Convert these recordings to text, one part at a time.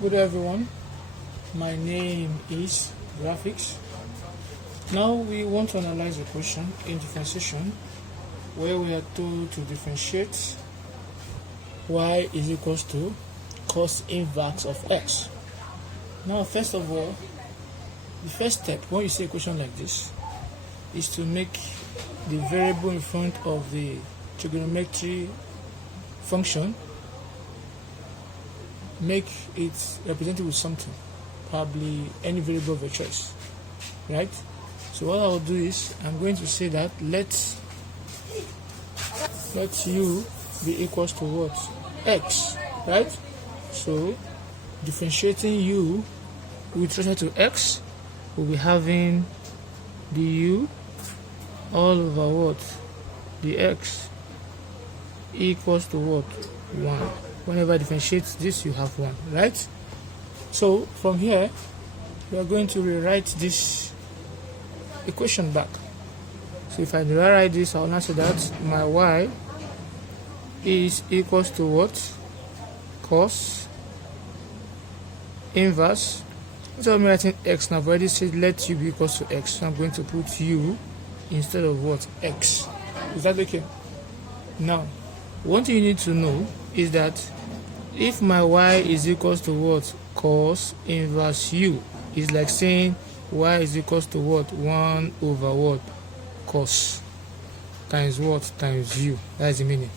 Good day everyone, my name is Graphics. Now we want to analyze a question in differentiation where we are told to differentiate y is equals to cos inverse of x. Now first of all, the first step when you see a question like this is to make the variable in front of the trigonometry function, make it represented with something, probably any variable of your choice, right? So what I'll do is I'm going to say that let u be equals to what? X, right? So differentiating u with respect to x, we'll be having du all over what? The x equals to what? 1. Whenever I differentiate this, you have 1, right? So from here, we are going to rewrite this equation back. So if I rewrite this, I'll now say that my y is equals to what? Cos inverse. Instead of me writing x, now I've already said let u be equals to x. So I'm going to put u instead of what? X. Is that okay? Now, one thing you need to know is that if my y is equals to what? Cos inverse u, is like saying y is equals to what? 1 over what? Cos times what? Times u. That's the meaning.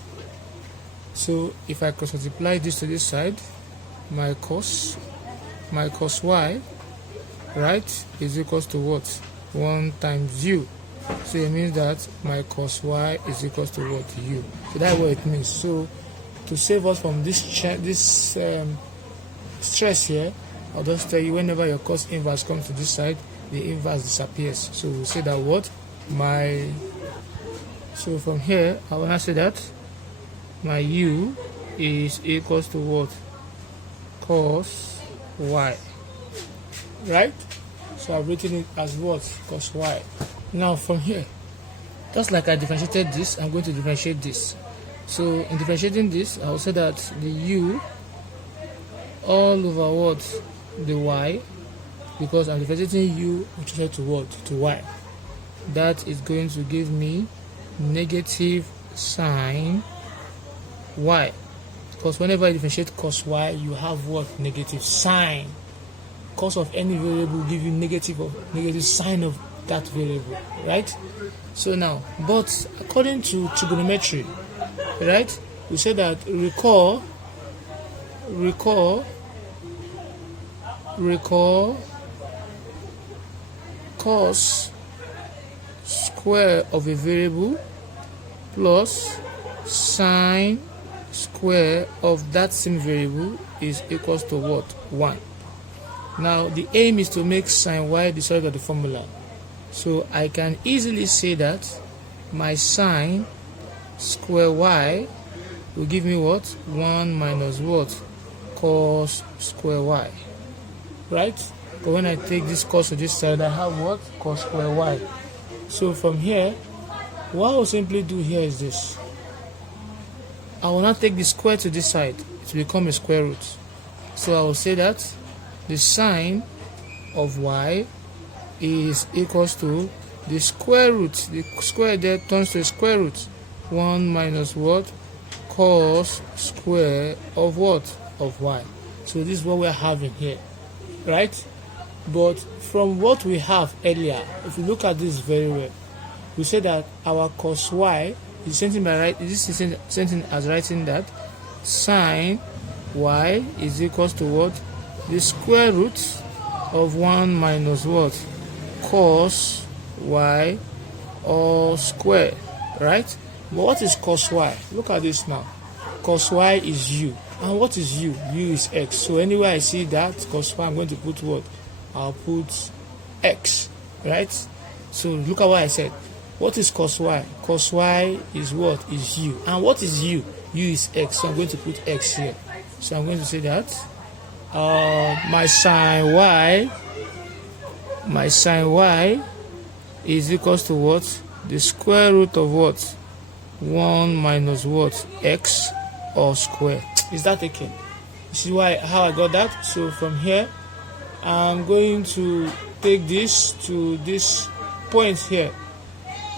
So if I cross multiply this to this side, my cos y, right, is equals to what? 1 times u. So it means that my cos y is equals to what? U. So that's what it means. So to save us from this stress here, I'll just tell you whenever your cos inverse comes to this side, the inverse disappears. So we'll say that what? So from here, I want to say that my u is equals to what? Cos y. Right? So I've written it as what? Cos y. Now from here, just like I differentiated this, I'm going to differentiate this. So in differentiating this, I'll say that the u all over what? The y, because I'm differentiating u with respect to what? To y. That is going to give me negative sine y. Because whenever I differentiate cos y, you have what? Negative sine. Cos of any variable will give you negative sine of that variable, right? So now, but according to trigonometry, right, we say that recall cos square of a variable plus sine square of that same variable is equals to what? 1. Now the aim is to make sine y the solid of the formula. So I can easily say that my sine square y will give me what? 1 minus what? Cos square y. Right? But when I take this cos to this side, I have what? Cos square y. So from here, what I'll simply do here is this. I will not take the square to this side. It will become a square root. So I will say that the sine of y is equals to the square root. The square there turns to a square root. 1 minus what? Cos square of what? Of y. So this is what we're having here, right? But from what we have earlier, if you look at this very well, we say that our cos y is something as writing that sine y is equals to what? The square root of 1 minus what? Cos y all square, right? But what is cos y? Look at this now. Cos y is u. And what is u? U is x. So anywhere I see that cos y, I'm going to put what? I'll put x, right? So look at what I said. What is cos y? Cos y is what? Is u. And what is u? U is x. So I'm going to put x here. So I'm going to say that my sine y is equals to what? The square root of what? 1 minus what? X all square. Is that okay? This is how I got that. So from here, I'm going to take this to this point here.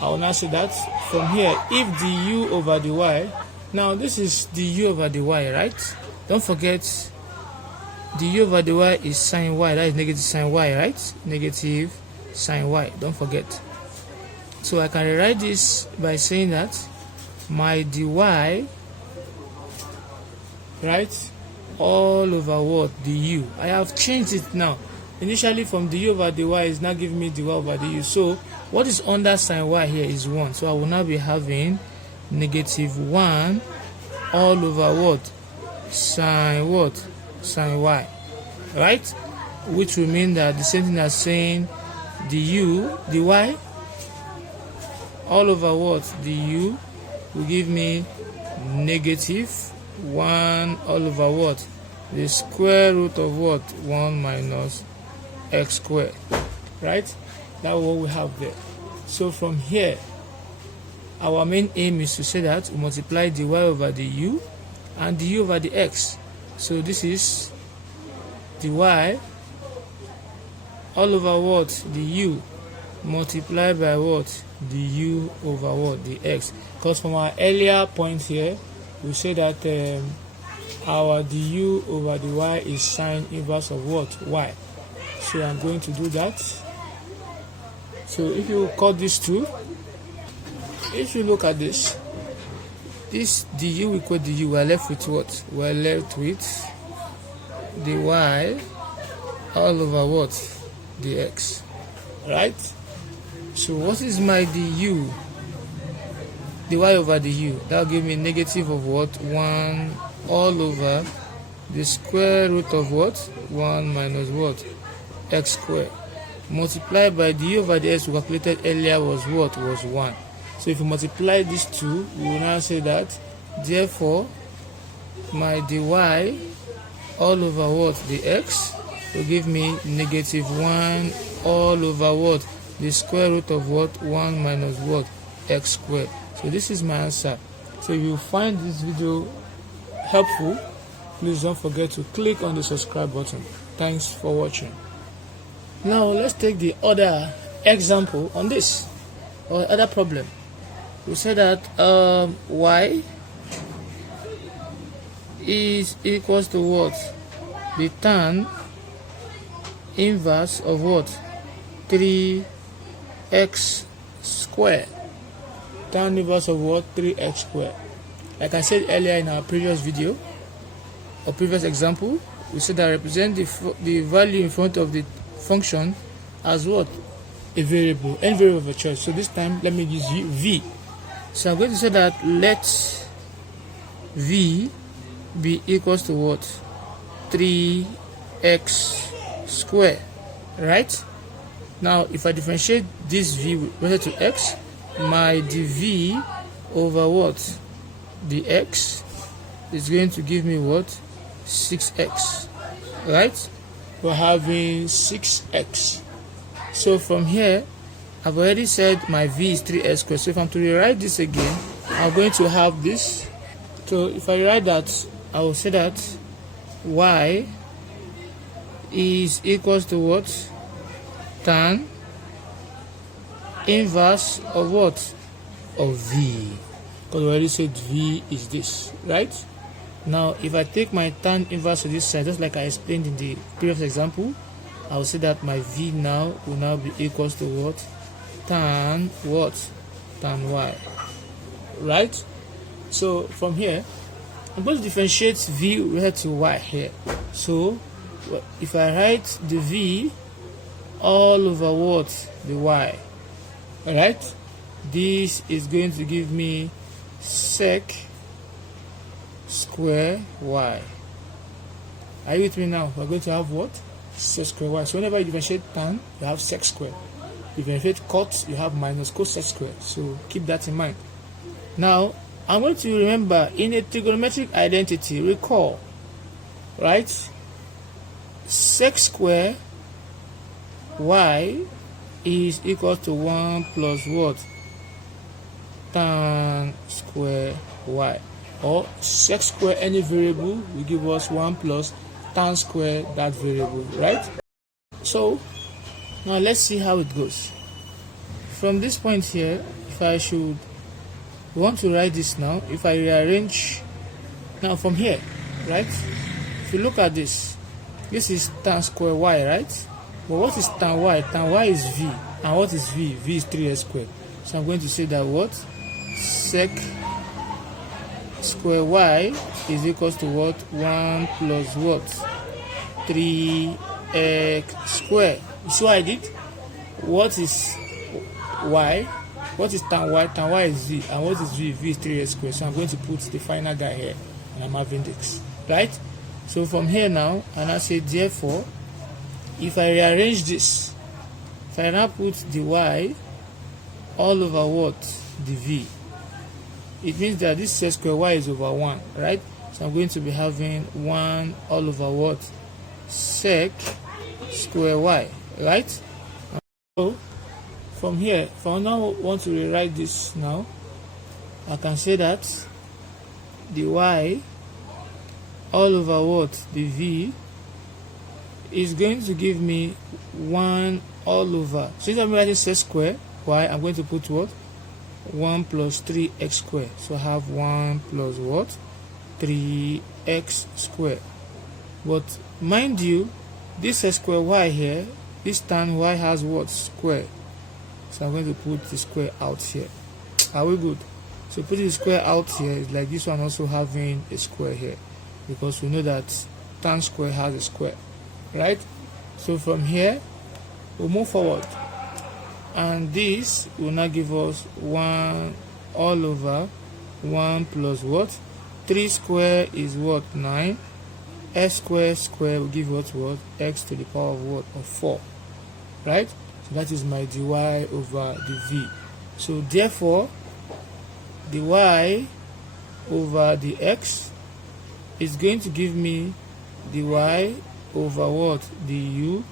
I will now say that from here, if the u over the y, now this is the u over the y, right? Don't forget the u over the y is sine y, that is negative sine y, right? Negative sine y, don't forget. So I can rewrite this by saying that my dy, right, all over what? The u. I have changed it now. Initially from the u over the y is now giving me the y over the u. So what is under sine y here is 1. So I will now be having negative 1 all over what? Sine what? Sine y. Right? Which will mean that the same thing as saying the u, the y, all over what? The u will give me negative 1 all over what? The square root of what? 1 minus x squared. Right? That's what we have there. So from here, our main aim is to say that we multiply the y over the u and the u over the x. So this is the y all over what? The u multiplied by what? The u over what? The x. Because from our earlier point here, we say that our du over the y is sine inverse of what? Y. So I'm going to do that. So if you cut these two, if you look at this du equal du, we're left with what? We're left with the y all over what? The x. Right? So what is my du? The y over the u. That will give me negative of what? 1 all over the square root of what? 1 minus what? X squared. Multiplied by the u over the x we calculated earlier was what? Was 1. So if you multiply these two, we will now say that therefore my dy all over what? The x will give me negative 1 all over what? The square root of what? 1 minus what? X squared. So this is my answer. So if you find this video helpful, please don't forget to click on the subscribe button. Thanks for watching. Now let's take the other example on this, or other problem. We say that y is equals to what? The tan inverse of what? 3x squared. Tan inverse of what? 3x squared. Like I said earlier in our previous video or previous example, we said that represent the value in front of the function as what? A variable, any variable of a choice. So this time let me use v. So I'm going to say that let v be equals to what? 3x squared. Right? Now if I differentiate this v related to x, my dv over what? The x is going to give me what? 6x. Right? We're having 6x. So from here, I've already said my v is 3x squared. So if I'm to rewrite this again, I'm going to have this. So if I write that, I will say that y is equals to what? Tan inverse of what? Of v. Because we already said v is this, right? Now if I take my tan inverse to this side, just like I explained in the previous example, I will say that my v now will now be equals to what? Tan what? Tan y. Right? So from here, I'm going to differentiate v related to y here. So if I write the v all over what? The y. Alright? This is going to give me sec square y. Are you with me now? We're going to have what? Sec square y. So whenever you differentiate tan, you have sec square. If you differentiate cot, you have minus cosec square. So keep that in mind. Now, I'm going to remember in a trigonometric identity, recall, right? Sec square y is equal to 1 plus what? Tan square y. or sec square any variable will give us 1 plus tan square that variable, right? So now let's see how it goes. From this point here, if I should want to write this now, if I rearrange now from here, right? If you look at this is tan square y, right? But what is tan y? Tan y is v. And what is v? V is 3x squared. So I'm going to say that what? Sec square y is equals to what? 1 plus what? 3x squared. You see what I did? What is y? What is tan y? Tan y is v. And what is v? V is 3x squared. So I'm going to put the final guy here. And I'm having this. Right? So from here now, and I say therefore, if I rearrange this, if I now put the y all over what? The v, it means that this sec square y is over 1, right? So I'm going to be having 1 all over what? Sec square y, right? So from here, if I now want to rewrite this now, I can say that the y all over what? The v is going to give me 1 all over. Since I'm writing sec square y, I'm going to put what? 1 plus 3x squared. So I have 1 plus what? 3x squared. But mind you, this sec square y here, this tan y has what? Square. So I'm going to put the square out here. Are we good? So putting the square out here is like this one also having a square here, because we know that tan square has a square, right? So from here we'll move forward, and this will now give us 1 all over 1 plus what? 3 square is what? 9. X square square will give us what? X to the power of what? Of 4, right? So that is my dy over the v. So therefore the y over the x is going to give me the y over what? The u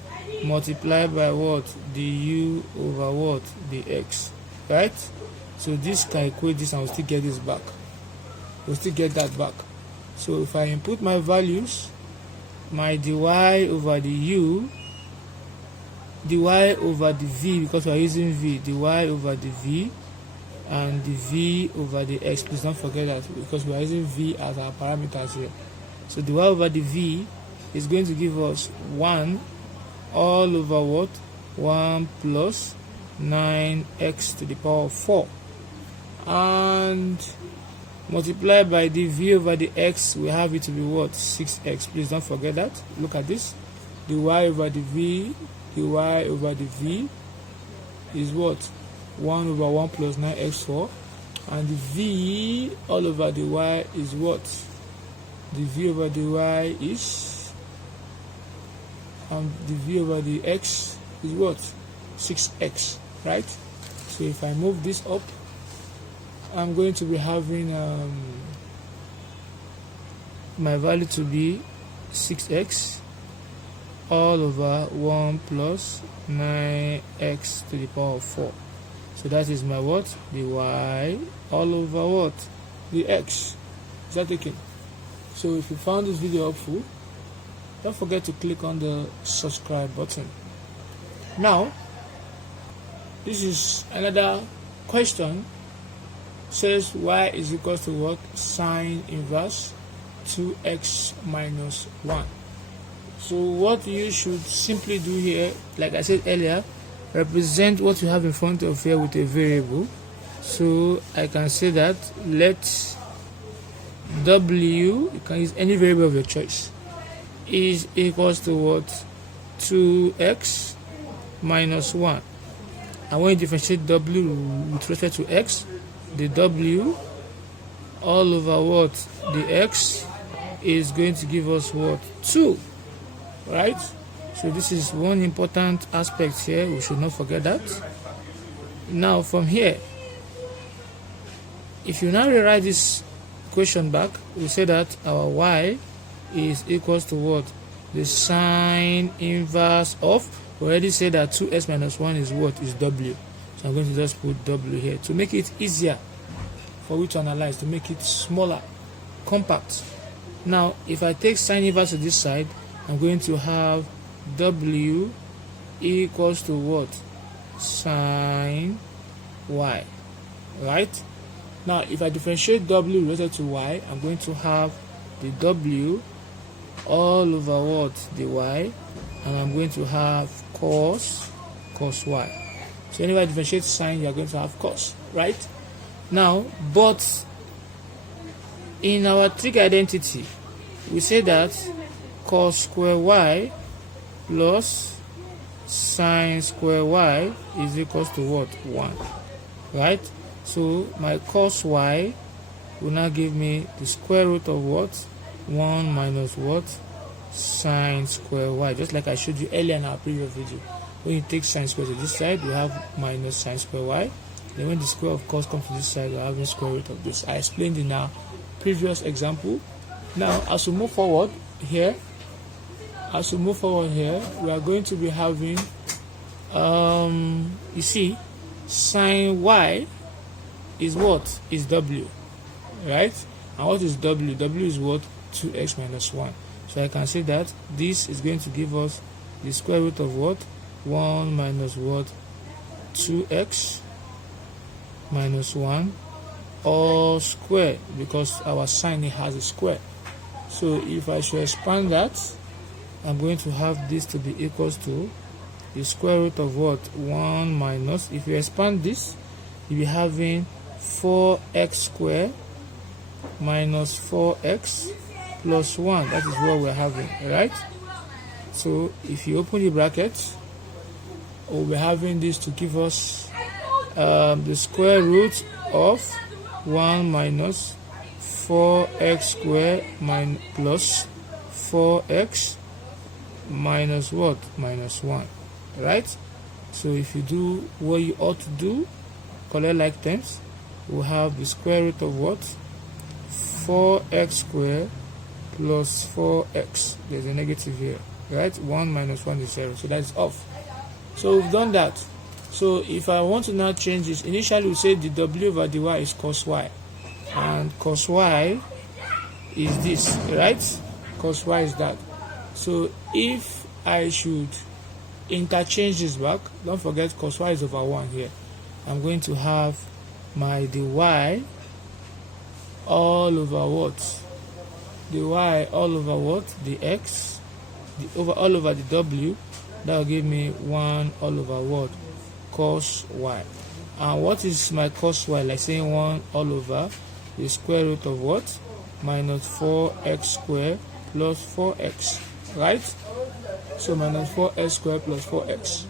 multiplied by what? The u over what? The x, right? So this can equate this and we'll still get this back. We'll still get that back. So if I input my values, my dy over the u, dy over the v, because we are using v, dy over the v, and the v over the x. Please don't forget that, because we are using v as our parameters here. So dy over the v is going to give us 1 all over what? 1 plus 9x to the power of 4, and multiplied by the v over the x, we have it to be what? 6x. Please don't forget that. Look at this. The y over the v, the y over the v is what? 1 over 1 plus 9x4, and the v all over the y is what? The v over the y is, and the v over the x is what? 6x, right? So if I move this up, I'm going to be having my value to be 6x all over 1 plus 9x to the power of 4. So that is my what? The y all over what? The x. Is that taken? So if you found this video helpful, don't forget to click on the subscribe button. Now, this is another question. Says y is equal to what? Sine inverse 2x minus 1. So what you should simply do here, like I said earlier, represent what you have in front of here with a variable. So I can say that let w, you can use any variable of your choice, is equals to what? 2x minus 1. And when you differentiate w with respect to x, the w all over what? The x is going to give us what? 2, right? So this is one important aspect here. We should not forget that. Now from here, if you now rewrite this equation back, we say that our y is equals to what? The sine inverse of, we already said that 2x minus 1 is what? Is w. So I'm going to just put w here to make it easier for you to analyze, to make it smaller. compact. Now if I take sine inverse to this side, I'm going to have w equals to what? Sine y, right? Now if I differentiate w related to y, I'm going to have the w all over what? The y, and I'm going to have cos y. So whenever I differentiate sine, you're going to have cos, right? Now, but in our trig identity, we say that cos square y plus sine square y is equals to what? 1, right? So my cos y will now give me the square root of what? 1 minus what? Sine square y, just like I showed you earlier in our previous video. When you take sine square to this side, you have minus sine square y. Then when the square of cos comes to this side, you have the square root of this. I explained in our previous example. Now, as we move forward here, we are going to be having, you see, sine y is what? Is w, right? And what is w? W is what? 2x minus 1. So I can say that this is going to give us the square root of what? 1 minus what? 2x minus 1 all square, because our sine has a square. So if I should expand that, I'm going to have this to be equals to the square root of what? 1 minus, if you expand this, you'll be having 4x squared minus 4x plus 1. That is what we're having, right? So if you open the bracket, we'll be having this to give us the square root of 1 minus 4x squared plus 4x minus what? Minus 1, right? So if you do what you ought to do, collect like terms, we'll have the square root of what? 4x squared plus 4x. There's a negative here, right? 1 minus 1 is 0, so that's off. So we've done that. So if I want to now change this, initially we said the w over dy is cos y, and cos y is this, right? Cos y is that. So if I should interchange this back, don't forget cos y is over 1 here. I'm going to have my dy all over what? Dy all over what? The x, all over the w. That will give me 1 all over what? Cos y. And what is my cos y? Like saying 1 all over the square root of what? Minus 4x squared plus 4x, right? So minus 4x squared plus 4x.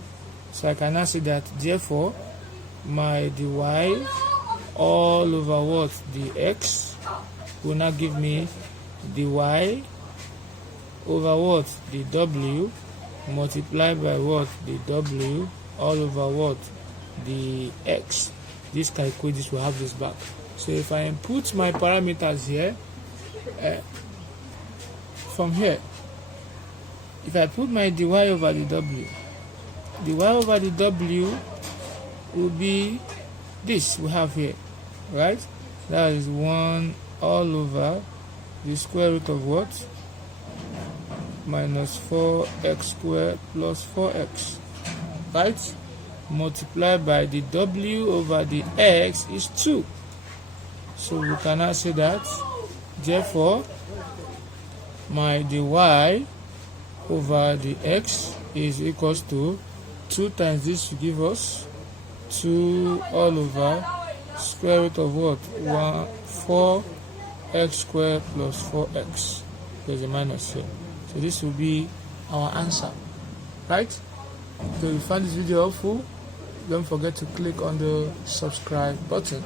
So I can now say that therefore my dy all over what? The x will now give me dy over what? The w multiplied by what? The w all over what? The x. This can equate this, will have this back. So if I input my parameters here, from here, if I put my dy over the w, dy over the w will be this we have here, right? That is 1 all over the square root of what? Minus 4x squared plus 4x, right? Multiplied by the w over the x is 2. So we can now say that therefore my dy over the x is equals to 2 times this to give us 2 all over square root of what? 4x squared plus 4x. There's a minus here. So this will be our answer, right? So if you found this video helpful, don't forget to click on the subscribe button.